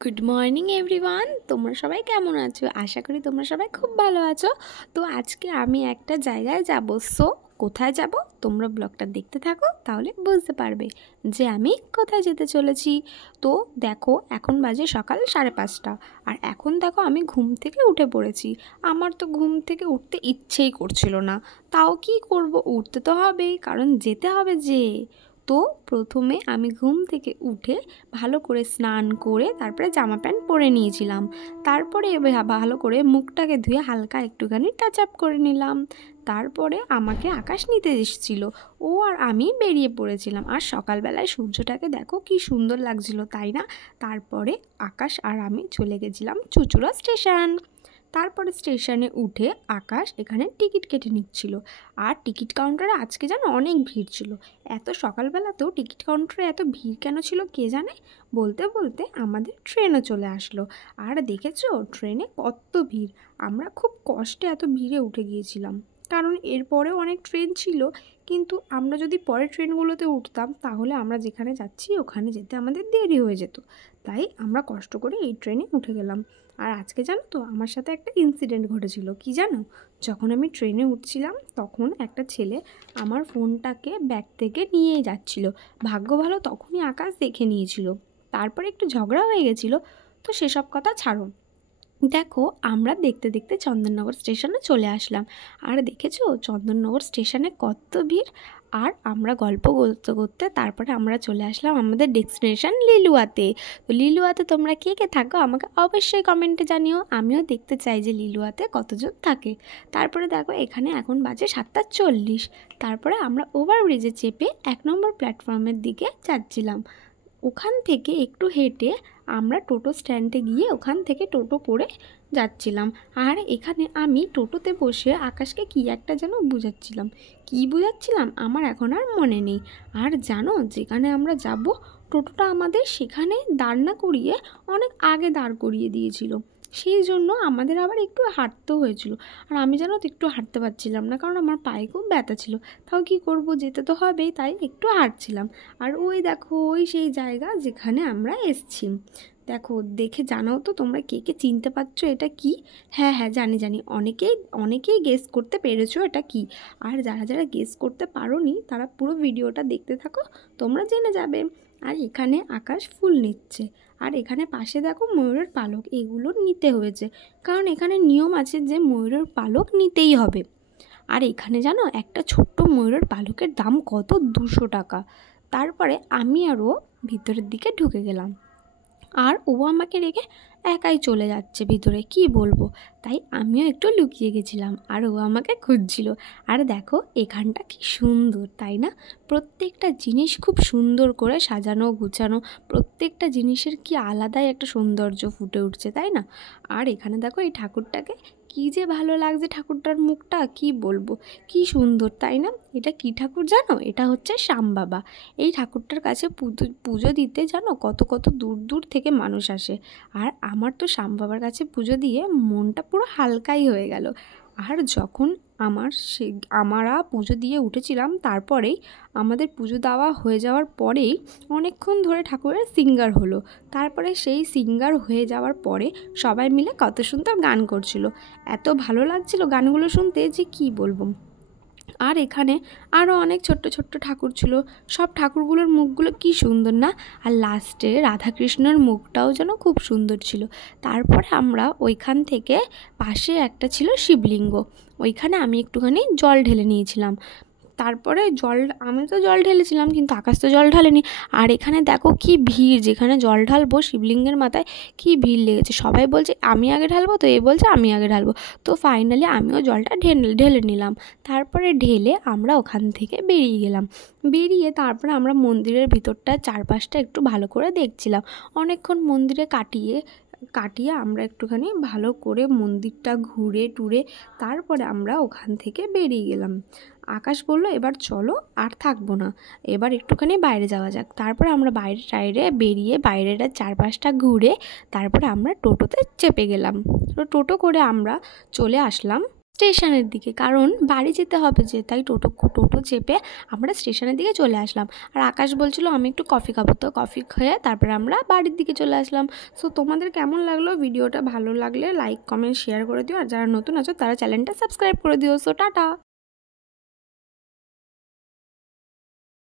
Good morning everyone, তোমরা সবাই কেমন আছো? আশা করি তোমরা সবাই খুব ভালো আছো। তো আজকে আমি একটা জায়গায় যাব। কোথায় যাব তোমরা ব্লগটা দেখতে থাকো, তাহলে বুঝতে পারবে যে আমি কোথায় যেতে চলেছি। তো দেখো, এখন বাজে সকাল 5:30, আর এখন দেখো আমি ঘুম থেকে উঠে পড়েছি। আমার তো ঘুম থেকে উঠতে ইচ্ছেই করছিল না, তাও কি করব, উঠতে তো হবেই, কারণ যেতে হবে যে। তো প্রথমে আমি ঘুম থেকে উঠে ভালো করে স্নান করে তারপরে জামা প্যান্ট পরে নিয়েছিলাম। তারপরে ভালো করে মুখটাকে ধুয়ে হালকা একটুখানি টাচ আপ করে নিলাম। তারপরে আমাকে আকাশ নিতে এসেছিলো, ও আর আমি বেরিয়ে পড়েছিলাম। আর সকালবেলায় সূর্যটাকে দেখো কি সুন্দর লাগছিল, তাই না? তারপরে আকাশ আর আমি চলে গেছিলাম চুঁচুড়া স্টেশন। তারপরে স্টেশনে উঠে আকাশ এখানে টিকিট কেটে নিচ্ছিল। আর টিকিট কাউন্টারে আজকে যেন অনেক ভিড় ছিল। এত সকালবেলাতেও টিকিট কাউন্টারে এত ভিড় কেন ছিল কে জানে। বলতে বলতে আমাদের ট্রেনও চলে আসলো। আর দেখেছো ট্রেনে কত ভিড়। আমরা খুব কষ্টে এত ভিড়ে উঠে গিয়েছিলাম, কারণ এরপরেও অনেক ট্রেন ছিল, কিন্তু আমরা যদি পরের ট্রেনগুলোতে উঠতাম তাহলে আমরা যেখানে যাচ্ছি ওখানে যেতে আমাদের দেরি হয়ে যেত। তাই আমরা কষ্ট করে এই ট্রেনে উঠে গেলাম। আর আজকে জানো তো আমার সাথে একটা ইনসিডেন্ট ঘটেছিল, কি জানো? যখন আমি ট্রেনে উঠছিলাম তখন একটা ছেলে আমার ফোনটাকে ব্যাগ থেকে নিয়ে যাচ্ছিল। ভাগ্য ভালো তখনই আকাশ দেখে নিয়েছিল। তারপরে একটু ঝগড়া হয়ে গেছিলো, তো সেসব কথা ছাড়ো। দেখো, আমরা দেখতে দেখতে চন্দননগর স্টেশনে চলে আসলাম। আর দেখেছো চন্দননগর স্টেশনে কত ভিড়। আর আমরা গল্প করতে করতে তারপরে আমরা চলে আসলাম আমাদের ডেস্টিনেশন লিলুয়াতে। তো লিলুয়াতে তোমরা কে কে থাকো আমাকে অবশ্যই কমেন্টে জানিও, আমিও দেখতে চাই যে লিলুয়াতে কতজন থাকে। তারপরে দেখো এখানে এখন বাজে 7:40। তারপরে আমরা ওভারব্রিজে চেপে 1 নম্বর প্ল্যাটফর্মের দিকে যাচ্ছিলাম। ওখান থেকে একটু হেঁটে আমরা টোটো স্ট্যান্ডে গিয়ে ওখান থেকে টোটো করে যাচ্ছিলাম। আর এখানে আমি টোটোতে বসে আকাশকে কী একটা যেন বুঝাচ্ছিলাম। কী বুঝাচ্ছিলাম আমার এখন আর মনে নেই। আর জানো, যেখানে আমরা যাব টোটোটা আমাদের সেখানে দাঁড় না করিয়ে অনেক আগে দাঁড় করিয়ে দিয়েছিল। সেই জন্য আমাদের আবার একটু হাঁটতেও হয়েছিল। আর আমি জানো তো একটু হাঁটতে পারছিলাম না, কারণ আমার পায়ে খুব ব্যথা ছিল। তাও কি করব, যেতে তো হবেই, তাই একটু হাঁটছিলাম। আর ওই দেখো, ওই সেই জায়গা যেখানে আমরা এসছি। দেখো, দেখে জানাও তো তোমরা কে কে চিনতে পারছো এটা কি। হ্যাঁ হ্যাঁ, জানি জানি, অনেকেই গেস করতে পেরেছো এটা কি। আর যারা যারা গেস করতে পারোনি তারা পুরো ভিডিওটা দেখতে থাকো, তোমরা জেনে যাবে। আর এখানে আকাশ ফুল নিচ্ছে। আর এখানে পাশে দেখো ময়ূরের পালক, এগুলো নিতে হয়েছে, কারণ এখানে নিয়ম আছে যে ময়ূরের পালক নিতেই হবে। আর এখানে জানো একটা ছোট্ট ময়ূরের পালকের দাম কত, 200 টাকা। তারপরে আমি আর ও ভিতরের দিকে ঢুকে গেলাম। আর ও আমাকে রেখে একাই চলে যাচ্ছে ভিতরে, কি বলবো। তাই আমিও একটু লুকিয়ে গেছিলাম, আর ও আমাকে খুঁজছিল। আর দেখো এখানটা কি সুন্দর, তাই না? প্রত্যেকটা জিনিস খুব সুন্দর করে সাজানো গুছানো, প্রত্যেকটা জিনিসের কি আলাদাই একটা সৌন্দর্য ফুটে উঠছে, তাই না? আর এখানে দেখো এই ঠাকুরটাকে কী যে ভালো লাগছে, ঠাকুরটার মুখটা কি বলবো, কি সুন্দর, তাই না? এটা কি ঠাকুর জানো? এটা হচ্ছে শ্যাম বাবা। এই ঠাকুরটার কাছে পুজো দিতে জানো কত কত দূর দূর থেকে মানুষ আসে। আর আমার তো শ্যাম বাবার কাছে পুজো দিয়ে মনটা পুরো হালকাই হয়ে গেল। আর যখন আমরা পুজো দিয়ে উঠেছিলাম, তারপরেই আমাদের পুজো দেওয়া হয়ে যাওয়ার পরেই অনেকক্ষণ ধরে ঠাকুরের সিঙ্গার হলো। তারপরে সেই সিঙ্গার হয়ে যাওয়ার পরে সবাই মিলে কত সুন্দর গান করছিল। এত ভালো লাগছিল গানগুলো শুনতে যে কি বলবো। আর এখানে আরও অনেক ছোট্ট ছোট্ট ঠাকুর ছিল। সব ঠাকুরগুলোর মুখগুলো কি সুন্দর না। আর লাস্টে রাধাকৃষ্ণর মুখটাও যেন খুব সুন্দর ছিল। তারপরে আমরা ওইখান থেকে পাশে একটা ছিল শিবলিঙ্গ, ওইখানে আমি একটুখানি জল ঢেলে নিয়েছিলাম। তারপরে আমি তো জল ঢেলেছিলাম, কিন্তু আকাশ তো জল ঢালেনি। আর এখানে দেখো কি ভিড়, যেখানে জল ঢালবো শিবলিঙ্গের মাথায় কি ভিড় লেগেছে। সবাই বলছে আমি আগে ঢালবো, তো এ বলছে আমি আগে ঢালবো। তো ফাইনালি আমিও জলটা ঢেলে নিলাম। তারপরে ঢেলে আমরা ওখান থেকে বেরিয়ে গেলাম। বেরিয়ে তারপরে আমরা মন্দিরের ভিতরটা চারপাশটা একটু ভালো করে দেখছিলাম। অনেকক্ষণ মন্দিরে কাটিয়ে আমরা একটুখানি ভালো করে মন্দিরটা ঘুরে টুরে তারপরে আমরা ওখান থেকে বেরিয়ে গেলাম। আকাশ বলল এবার চলো, আর থাকবো না, এবার একটুখানি বাইরে যাওয়া যাক। তারপরে আমরা বাইরে বেরিয়ে বাইরেটা চারপাশটা ঘুরে তারপরে আমরা টোটোতে চেপে গেলাম। তো টোটো করে আমরা চলে আসলাম স্টেশনের দিকে, কারণ বাড়ি যেতে হবে যে, তাই টোটো চেপে আমরা স্টেশনের দিকে চলে আসলাম। আর আকাশ বলছিল আমি একটু কফি খাবো, তো কফি খেয়ে তারপরে আমরা বাড়ির দিকে চলে আসলাম। সো তোমাদের কেমন লাগলো ভিডিওটা? ভালো লাগলে লাইক কমেন্ট শেয়ার করে দিও, আর যারা নতুন আছো তারা চ্যানেলটা সাবস্ক্রাইব করে দিও। So tata.